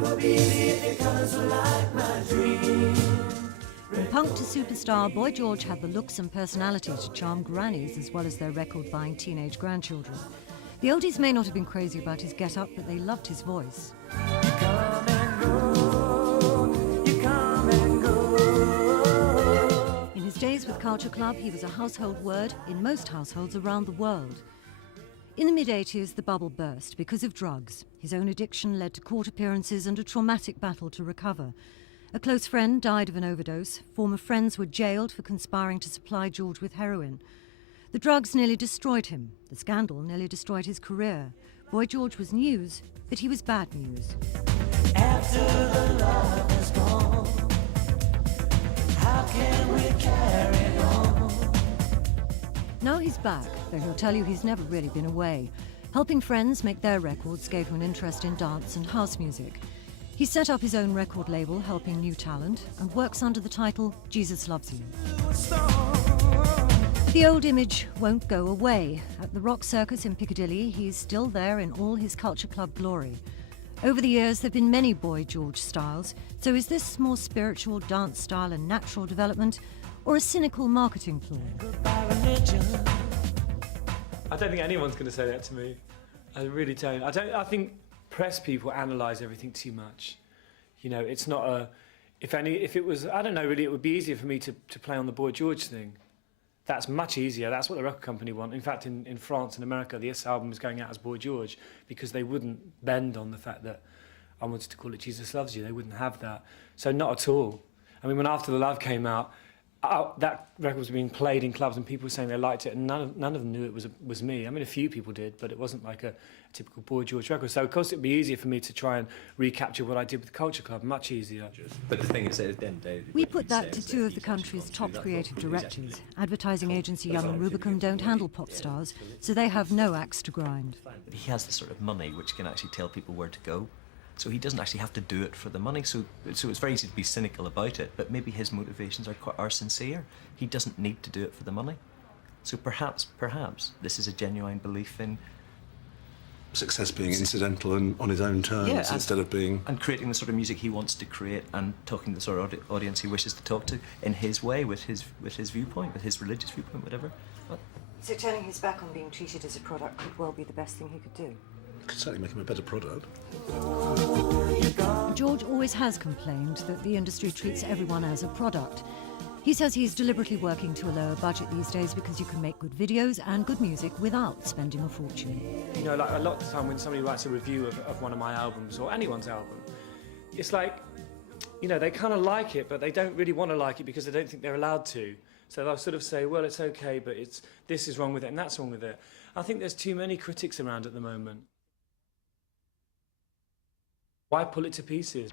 From punk to superstar, Boy George had the looks and personality to charm grannies as well as their record-buying teenage grandchildren. The oldies may not have been crazy about his get-up, but they loved his voice. You come and go, you come and go. In his days with Culture Club, he was a household word in most households around the world. In the mid-80s, the bubble burst because of drugs. His own addiction led to court appearances and a traumatic battle to recover. A close friend died of an overdose. Former friends were jailed for conspiring to supply George with heroin. The drugs nearly destroyed him. The scandal nearly destroyed his career. Boy George was news, but he was bad news. After the love is gone, how can we carry on? Now he's back, though he'll tell you he's never really been away. Helping friends make their records gave him an interest in dance and house music. He set up his own record label, helping new talent, and works under the title Jesus Loves You. The old image won't go away. At the Rock Circus in Piccadilly, he's still there in all his Culture Club glory. Over the years, there have been many Boy George styles, so is this more spiritual dance style and natural development, or a cynical marketing ploy? I don't think anyone's going to say that to me. I really don't. I think press people analyse everything too much. You know, it's not a... If it was... I don't know, really, it would be easier for me to play on the Boy George thing. That's much easier. That's what the record company want. In fact, in France and America, this album is going out as Boy George because they wouldn't bend on the fact that I wanted to call it Jesus Loves You. They wouldn't have that. So not at all. I mean, when After the Love came out, that record was being played in clubs and people were saying they liked it, and none of them knew it was me. I mean, a few people did, but it wasn't like a typical Boy George record. So of course it'd be easier for me to try and recapture what I did with Culture Club, much easier. But the thing is, at the end of the day, we put that to two of the country's top creative directors. Advertising agency Young and Rubicam don't handle pop stars, so they have no axe to grind. he has the sort of money which can actually tell people where to go. So he doesn't actually have to do it for the money. So it's very easy to be cynical about it, but maybe his motivations are sincere. He doesn't need to do it for the money. So perhaps this is a genuine belief in success being incidental and on his own terms, instead of being... And creating the sort of music he wants to create and talking to the sort of audience he wishes to talk to in his way, with his viewpoint, with his religious viewpoint, whatever. So turning his back on being treated as a product could well be the best thing he could do. Could certainly make him a better product. George always has complained that the industry treats everyone as a product. He says he's deliberately working to a lower budget these days because you can make good videos and good music without spending a fortune. You know, like a lot of the time when somebody writes a review of one of my albums or anyone's album, it's like, you know, they kind of like it, but they don't really want to like it because they don't think they're allowed to. So they'll sort of say, well, it's okay, but this is wrong with it and that's wrong with it. I think there's too many critics around at the moment. Why pull it to pieces?